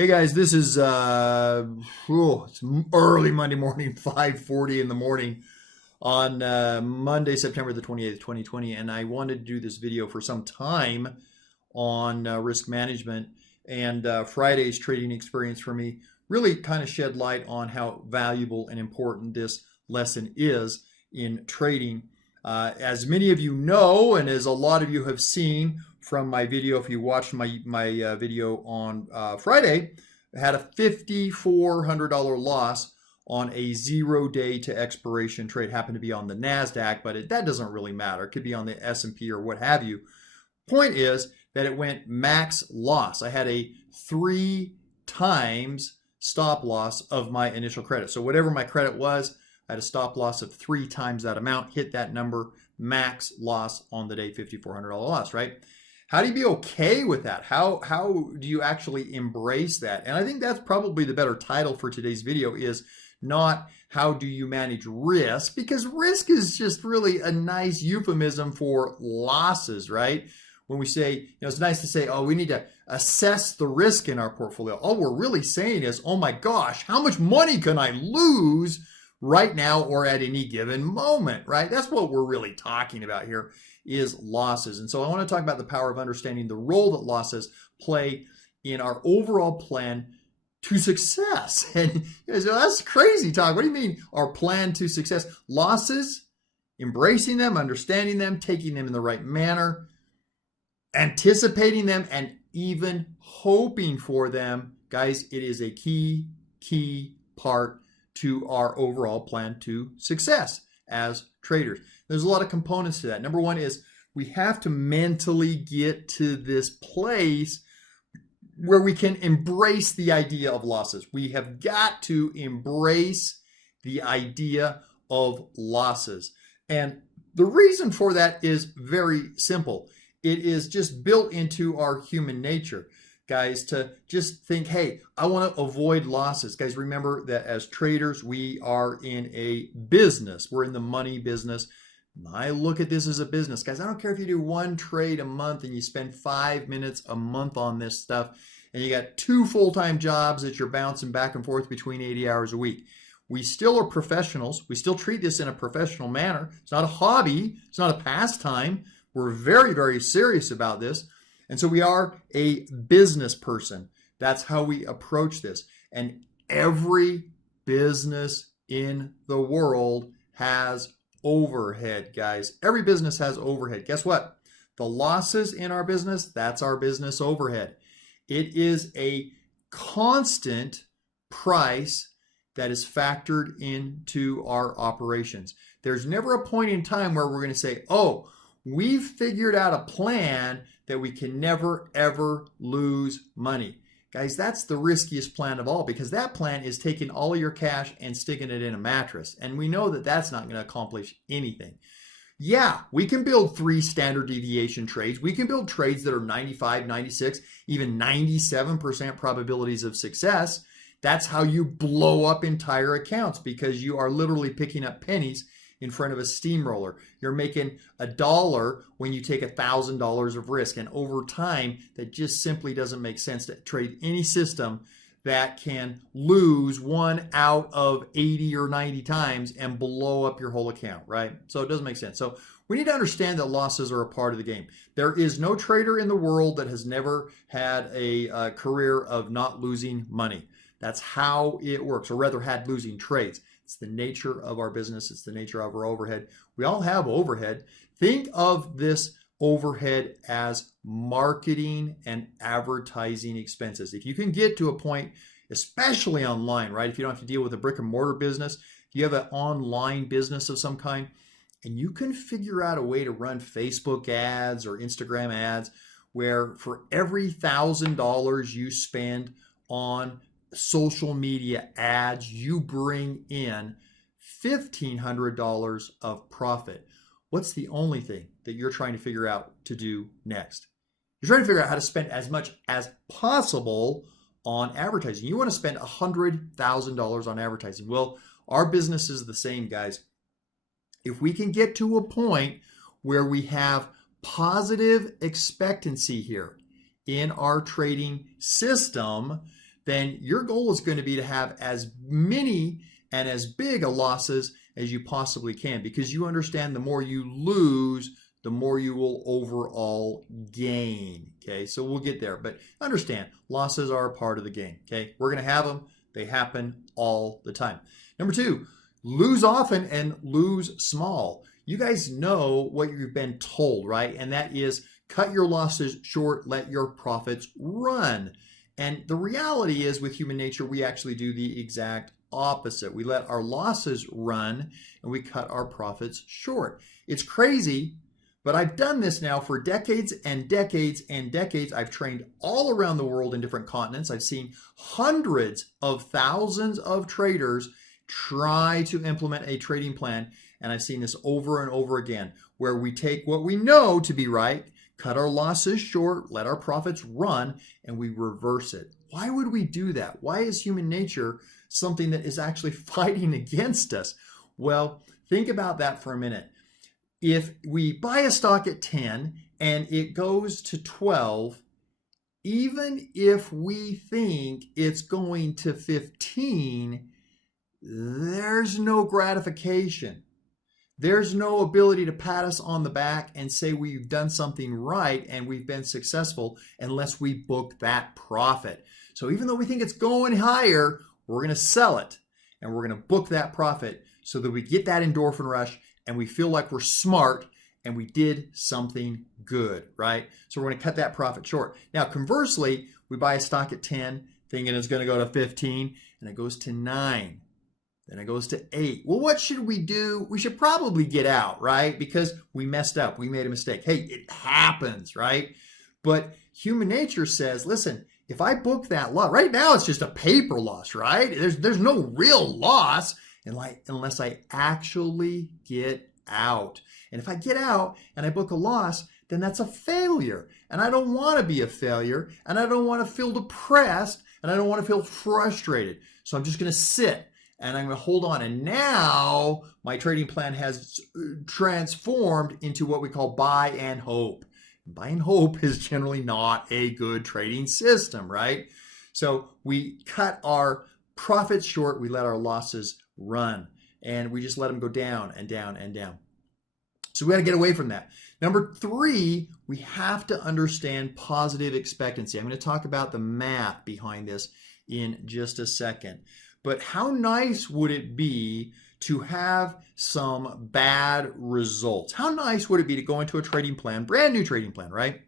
Hey guys, this is it's early Monday morning, 5:40 in the morning on Monday, September the 28th, 2020, and I wanted to do this video for some time on risk management and Friday's trading experience for me really kind of shed light on how valuable and important this lesson is in trading. As many of you know, and as a lot of you have seen from my video, if you watched my video on Friday, I had a $5,400 loss on a 0-day to expiration trade. Happened to be on the NASDAQ, but that doesn't really matter. It could be on the S&P or what have you. Point is that it went max loss. I had a 3 times stop loss of my initial credit. So whatever my credit was, I had a stop loss of 3 times that amount, hit that number, max loss on the day, $5,400 loss, right? How do you be okay with that? How do you actually embrace that? And I think that's probably the better title for today's video, is not how do you manage risk, because risk is just really a nice euphemism for losses, right? When we say, it's nice to say, oh, we need to assess the risk in our portfolio. All we're really saying is, oh my gosh, how much money can I lose right now or at any given moment, right? That's what we're really talking about here, is losses. And so I want to talk about the power of understanding the role that losses play in our overall plan to success. And so that's crazy talk. What do you mean our plan to success? Losses, embracing them, understanding them, taking them in the right manner, anticipating them, and even hoping for them. Guys, it is a key part to our overall plan to success as traders. There's a lot of components to that. Number one is we have to mentally get to this place where we can embrace the idea of losses. We have got to embrace the idea of losses. And the reason for that is very simple. It is just built into our human nature, guys, to just think, hey, I want to avoid losses. Guys, remember that as traders, we are in a business. We're in the money business. I look at this as a business. Guys, I don't care if you do 1 trade a month and you spend 5 minutes a month on this stuff, and you got 2 full-time jobs that you're bouncing back and forth between 80 hours a week. We still are professionals. We still treat this in a professional manner. It's not a hobby. It's not a pastime. We're very, very serious about this. And so we are a business person. That's how we approach this. And every business in the world has overhead, guys. Every business has overhead. Guess what? The losses in our business, that's our business overhead. It is a constant price that is factored into our operations. There's never a point in time where we're going to say, oh, we've figured out a plan that we can never, ever lose money. Guys, that's the riskiest plan of all, because that plan is taking all of your cash and sticking it in a mattress. And we know that that's not going to accomplish anything. Yeah, we can build 3 standard deviation trades. We can build trades that are 95, 96, even 97% probabilities of success. That's how you blow up entire accounts, because you are literally picking up pennies in front of a steamroller. You're making $1 when you take $1,000 of risk. And over time, that just simply doesn't make sense to trade any system that can lose 1 out of 80 or 90 times and blow up your whole account, right? So it doesn't make sense. So we need to understand that losses are a part of the game. There is no trader in the world that has never had a career of not losing money. That's how it works, or rather had losing trades. It's the nature of our business. It's the nature of our overhead. We all have overhead. Think of this overhead as marketing and advertising expenses. If you can get to a point, especially online, right? If you don't have to deal with a brick and mortar business, if you have an online business of some kind, and you can figure out a way to run Facebook ads or Instagram ads where for every $1,000 you spend on social media ads, you bring in $1,500 of profit. What's the only thing that you're trying to figure out to do next? You're trying to figure out how to spend as much as possible on advertising. You want to spend $100,000 on advertising. Well, our business is the same, guys. If we can get to a point where we have positive expectancy here in our trading system, then your goal is going to be to have as many and as big a losses as you possibly can, because you understand the more you lose, the more you will overall gain. Okay, so we'll get there, but understand losses are a part of the game. Okay, we're going to have them. They happen all the time. Number two, lose often and lose small. You guys know what you've been told, right? And that is cut your losses short, let your profits run. And the reality is with human nature, we actually do the exact opposite. We let our losses run and we cut our profits short. It's crazy, but I've done this now for decades and decades and decades. I've trained all around the world in different continents. I've seen hundreds of thousands of traders try to implement a trading plan. And I've seen this over and over again, where we take what we know to be right, cut our losses short, let our profits run, and we reverse it. Why would we do that? Why is human nature something that is actually fighting against us? Well, think about that for a minute. If we buy a stock at 10 and it goes to 12, even if we think it's going to 15, there's no gratification. There's no ability to pat us on the back and say we've done something right and we've been successful unless we book that profit. So even though we think it's going higher, we're going to sell it and we're going to book that profit so that we get that endorphin rush and we feel like we're smart and we did something good, right? So we're going to cut that profit short. Now, conversely, we buy a stock at 10 thinking it's going to go to 15 and it goes to 9. Then it goes to 8. Well, what should we do? We should probably get out, right? Because we messed up. We made a mistake. Hey, it happens, right? But human nature says, listen, if I book that loss, right now it's just a paper loss, right? There's no real loss unless I actually get out. And if I get out and I book a loss, then that's a failure. And I don't want to be a failure. And I don't want to feel depressed. And I don't want to feel frustrated. So I'm just going to sit. And I'm going to hold on. And now my trading plan has transformed into what we call buy and hope. Buy and hope is generally not a good trading system, right? So we cut our profits short. We let our losses run. And we just let them go down and down and down. So we got to get away from that. Number 3, we have to understand positive expectancy. I'm going to talk about the math behind this in just a second. But how nice would it be to have some bad results? How nice would it be to go into a trading plan, brand new trading plan, right?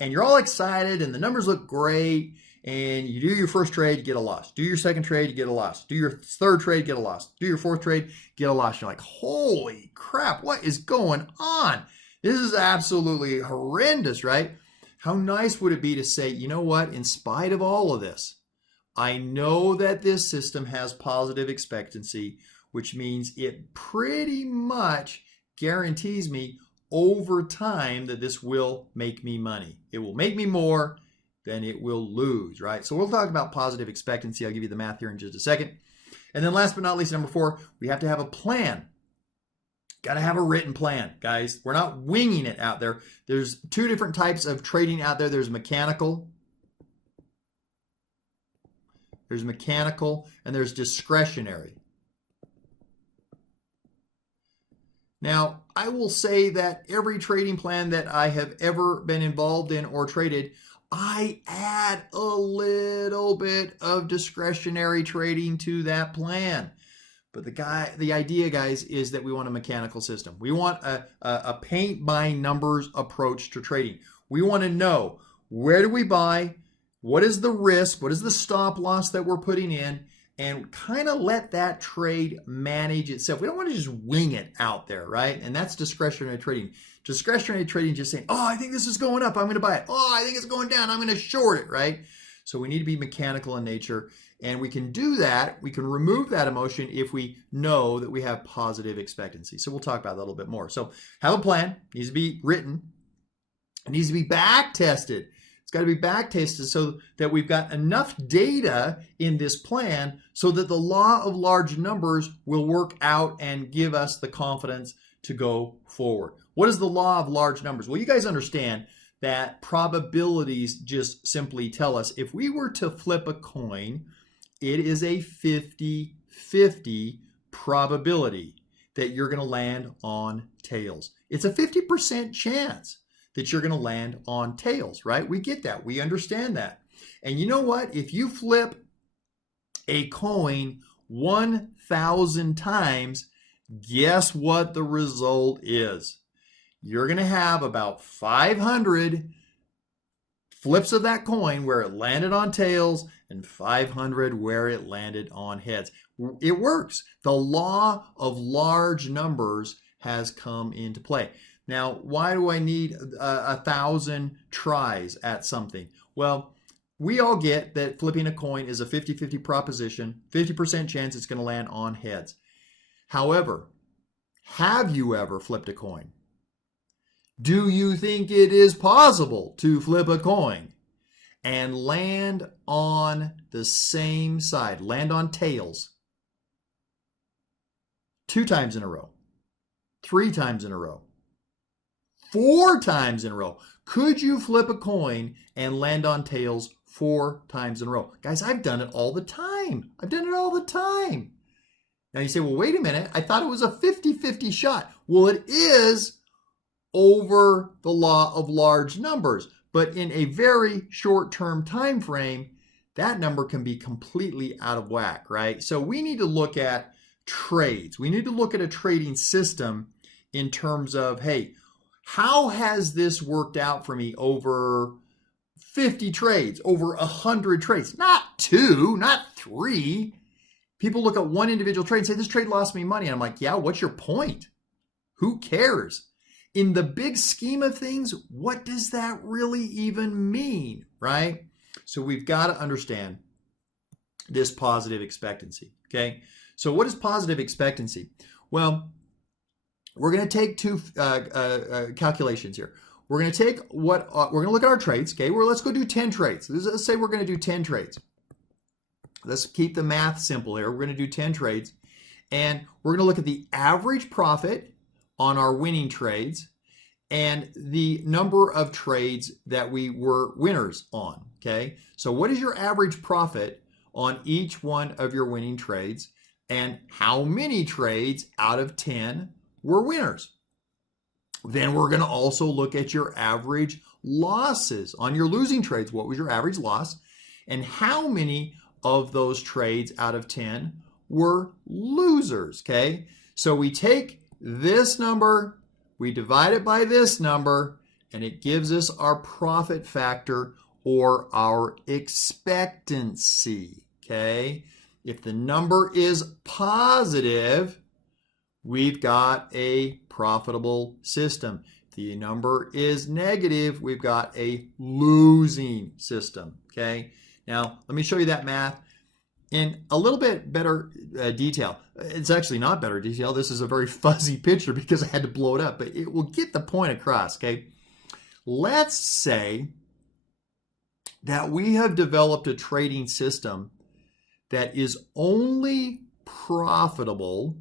And you're all excited and the numbers look great and you do your first trade, you get a loss. Do your second trade, you get a loss. Do your third trade, get a loss. Do your fourth trade, get a loss. You're like, holy crap, what is going on? This is absolutely horrendous, right? How nice would it be to say, you know what, in spite of all of this, I know that this system has positive expectancy, which means it pretty much guarantees me over time that this will make me money. It will make me more than it will lose, right? So we'll talk about positive expectancy. I'll give you the math here in just a second. And then last but not least, number 4, we have to have a plan. Got to have a written plan, guys. We're not winging it out there. There's 2 different types of trading out there. There's mechanical. There's mechanical and there's discretionary. Now, I will say that every trading plan that I have ever been involved in or traded, I add a little bit of discretionary trading to that plan. But the idea, guys, is that we want a mechanical system. We want a paint by numbers approach to trading. We want to know, where do we buy? What is the risk? What is the stop loss that we're putting in? And kind of let that trade manage itself. We don't want to just wing it out there, right? And that's discretionary trading. Discretionary trading just saying, oh, I think this is going up, I'm going to buy it. Oh, I think it's going down, I'm going to short it, right? So we need to be mechanical in nature. And we can do that. We can remove that emotion if we know that we have positive expectancy. So we'll talk about that a little bit more. So have a plan. It needs to be written. It needs to be back tested. It's got to be back tested so that we've got enough data in this plan so that the law of large numbers will work out and give us the confidence to go forward. What is the law of large numbers? Well, you guys understand that probabilities just simply tell us if we were to flip a coin, it is a 50-50 probability that you're going to land on tails. It's a 50% chance that you're going to land on tails, right? We get that. We understand that. And you know what? If you flip a coin 1,000 times, guess what the result is? You're going to have about 500 flips of that coin where it landed on tails and 500 where it landed on heads. It works. The law of large numbers has come into play. Now, why do I need 1,000 tries at something? Well, we all get that flipping a coin is a 50-50 proposition, 50% chance it's going to land on heads. However, have you ever flipped a coin? Do you think it is possible to flip a coin and land on the same side, land on tails 2 times in a row, 3 times in a row, 4 times in a row? Could you flip a coin and land on tails 4 times in a row? Guys, I've done it all the time. I've done it all the time. Now you say, well, wait a minute. I thought it was a 50-50 shot. Well, it is over the law of large numbers. But in a very short-term time frame, that number can be completely out of whack, right? So we need to look at trades. We need to look at a trading system in terms of, hey, how has this worked out for me over 50 trades, over 100 trades? Not 2, not 3. People look at one individual trade and say, this trade lost me money. And I'm like, yeah, what's your point? Who cares? In the big scheme of things, what does that really even mean, right? So we've got to understand this positive expectancy, okay? So what is positive expectancy? Well, we're going to take 2 calculations here. We're going to take we're going to look at our trades, okay? Let's go do 10 trades. Let's say we're going to do 10 trades. Let's keep the math simple here. We're going to do 10 trades, and we're going to look at the average profit on our winning trades and the number of trades that we were winners on, okay? So what is your average profit on each one of your winning trades, and how many trades out of 10 were winners? Then we're going to also look at your average losses on your losing trades. What was your average loss, and how many of those trades out of 10 were losers, okay? So we take this number, we divide it by this number, and it gives us our profit factor or our expectancy, okay? If the number is positive, we've got a profitable system. If the number is negative, we've got a losing system, okay? Now, let me show you that math in a little bit better detail. It's actually not better detail. This is a very fuzzy picture because I had to blow it up, but it will get the point across, okay? Let's say that we have developed a trading system that is only profitable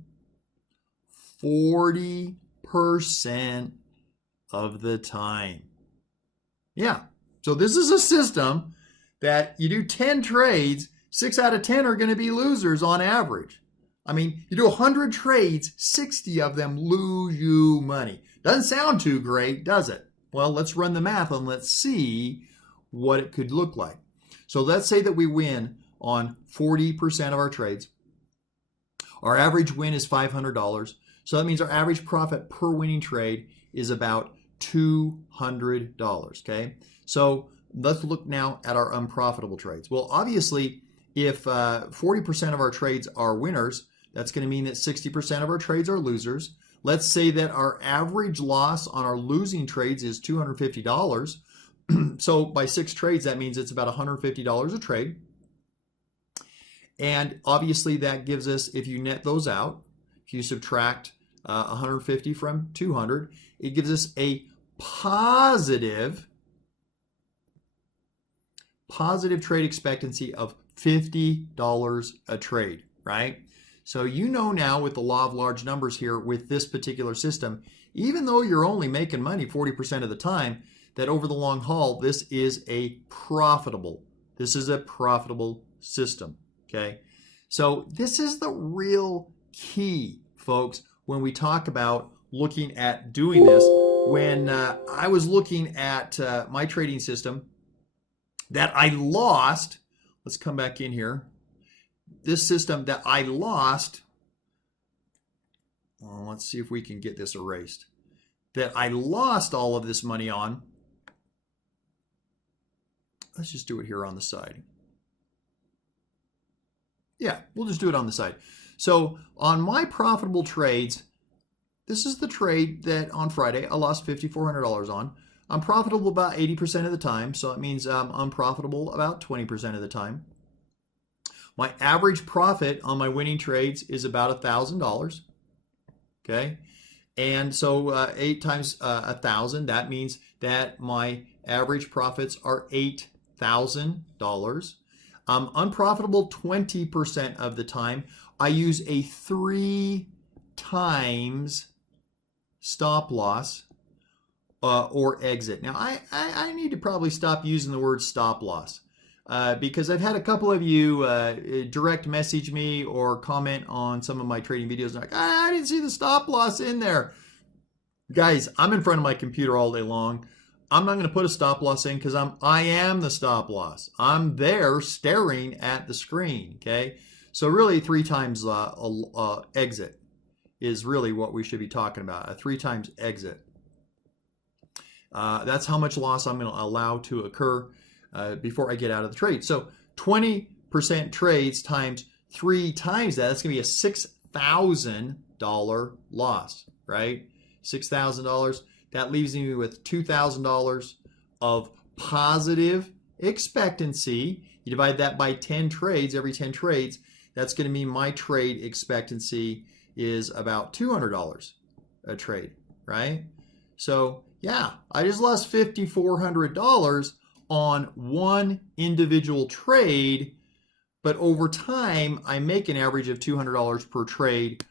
40% of the time. Yeah, so this is a system that you do 10 trades, 6 out of 10 are going to be losers on average. I mean, you do 100 trades, 60 of them lose you money. Doesn't sound too great, does it? Well, let's run the math and let's see what it could look like. So let's say that we win on 40% of our trades. Our average win is $500. So that means our average profit per winning trade is about $200, okay? So let's look now at our unprofitable trades. Well, obviously, if 40% of our trades are winners, that's going to mean that 60% of our trades are losers. Let's say that our average loss on our losing trades is $250. So by 6 trades, that means it's about $150 a trade. And obviously that gives us, if you net those out, if you subtract 150 from 200, it gives us a positive trade expectancy of $50 a trade, right? So you know now with the law of large numbers here with this particular system, even though you're only making money 40% of the time, that over the long haul, this is a profitable system, okay? So this is the real key, folks, when we talk about looking at doing this. When I was looking at my trading system that I lost, let's come back in here. This system that I lost, well, let's see if we can get this erased, that I lost all of this money on. Let's just do it here on the side. Yeah, we'll just do it on the side. So on my profitable trades, this is the trade that on Friday I lost $5,400 on. I'm profitable about 80% of the time, so that means I'm unprofitable about 20% of the time. My average profit on my winning trades is about $1,000. Okay, and so 8 times 1,000, that means that my average profits are $8,000. Unprofitable 20% of the time. I use a 3 times stop loss or exit. Now, I need to probably stop using the word stop loss because I've had a couple of you direct message me or comment on some of my trading videos. Like, I didn't see the stop loss in there. Guys, I'm in front of my computer all day long. I'm not going to put a stop loss in because I am the stop loss. I'm there staring at the screen, okay? So really 3 times exit is really what we should be talking about, a 3 times exit. That's how much loss I'm going to allow to occur before I get out of the trade. So 20% trades times 3 times that's going to be a $6,000 loss, right? $6,000. That leaves me with $2,000 of positive expectancy. You divide that by 10 trades, every 10 trades, that's going to mean my trade expectancy is about $200 a trade, right? So yeah, I just lost $5,400 on one individual trade, but over time, I make an average of $200 per trade,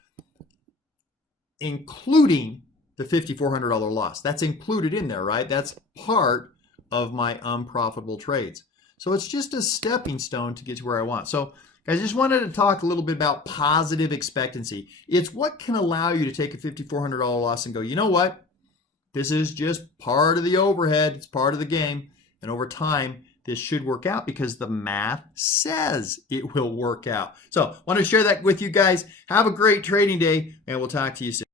including the $5,400 loss. That's included in there, right? That's part of my unprofitable trades. So it's just a stepping stone to get to where I want. So guys, I just wanted to talk a little bit about positive expectancy. It's what can allow you to take a $5,400 loss and go, you know what? This is just part of the overhead. It's part of the game. And over time, this should work out because the math says it will work out. So I want to share that with you guys. Have a great trading day, and we'll talk to you soon.